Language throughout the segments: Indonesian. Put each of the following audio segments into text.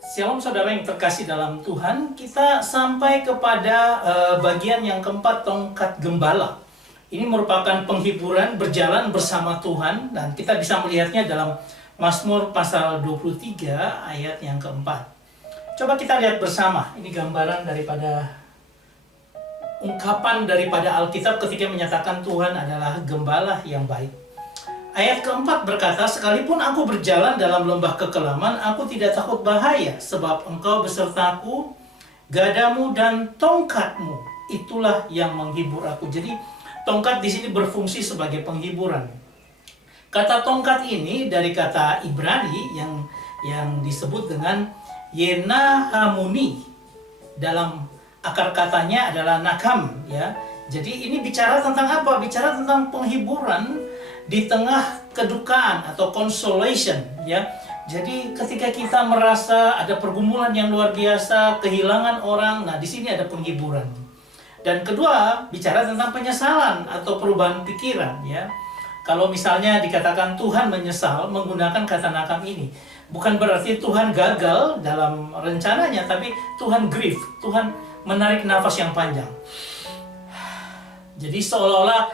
Shalom saudara yang terkasih dalam Tuhan, kita sampai kepada bagian yang keempat, tongkat gembala. Ini merupakan penghiburan berjalan bersama Tuhan, dan kita bisa melihatnya dalam Mazmur pasal 23 ayat yang keempat. Coba kita lihat bersama, ini gambaran daripada ungkapan daripada Alkitab ketika menyatakan Tuhan adalah gembala yang baik. Ayat keempat berkata, sekalipun aku berjalan dalam lembah kekelaman, aku tidak takut bahaya, sebab engkau besertaku, gadamu dan tongkatmu, itulah yang menghibur aku. Jadi tongkat di sini berfungsi sebagai penghiburan. Kata tongkat ini dari kata Ibrani yang disebut dengan yenahamuni. Dalam akar katanya adalah nakam, ya. Jadi ini bicara tentang apa? Bicara tentang penghiburan di tengah kedukaan atau consolation, ya. Jadi ketika kita merasa ada pergumulan yang luar biasa, kehilangan orang, nah di sini ada penghiburan. Dan kedua, bicara tentang penyesalan atau perubahan pikiran, ya. Kalau misalnya dikatakan Tuhan menyesal menggunakan kata nakam ini, bukan berarti Tuhan gagal dalam rencananya, tapi Tuhan grief, Tuhan menarik nafas yang panjang. Jadi seolah-olah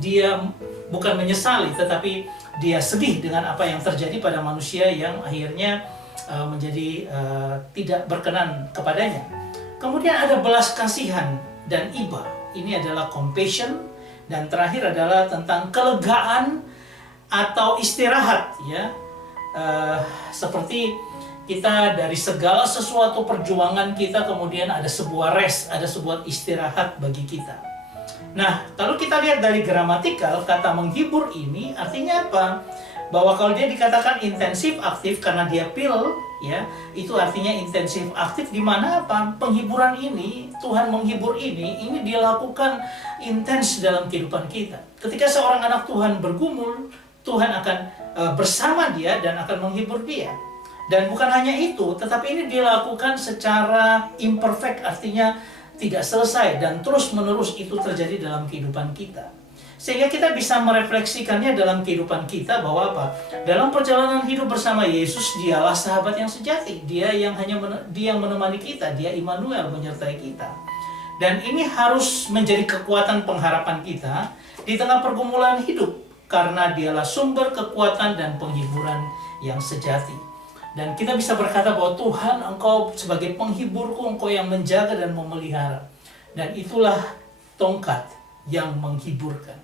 dia bukan menyesali, tetapi dia sedih dengan apa yang terjadi pada manusia yang akhirnya menjadi tidak berkenan kepadanya. Kemudian ada belas kasihan dan iba. Ini adalah compassion. Dan terakhir adalah tentang kelegaan atau istirahat, ya. Seperti kita dari segala sesuatu perjuangan kita, kemudian ada sebuah rest, ada sebuah istirahat bagi kita. Nah, kalau kita lihat dari gramatikal, kata menghibur ini artinya apa? Bahwa kalau dia dikatakan intensif aktif karena dia pil, ya, itu artinya intensif aktif, di mana apa? Penghiburan ini, Tuhan menghibur ini dilakukan intens dalam kehidupan kita. Ketika seorang anak Tuhan bergumul, Tuhan akan bersama dia dan akan menghibur dia. Dan bukan hanya itu, tetapi ini dilakukan secara imperfect, artinya tidak selesai dan terus-menerus itu terjadi dalam kehidupan kita. Sehingga kita bisa merefleksikannya dalam kehidupan kita bahwa apa? Dalam perjalanan hidup bersama Yesus, dialah sahabat yang sejati. Dia yang menemani kita, dia Immanuel menyertai kita. Dan ini harus menjadi kekuatan pengharapan kita di tengah pergumulan hidup, karena dialah sumber kekuatan dan penghiburan yang sejati. Dan kita bisa berkata bahwa Tuhan, Engkau sebagai penghiburku, Engkau yang menjaga dan memelihara. Dan itulah tongkat yang menghiburkan.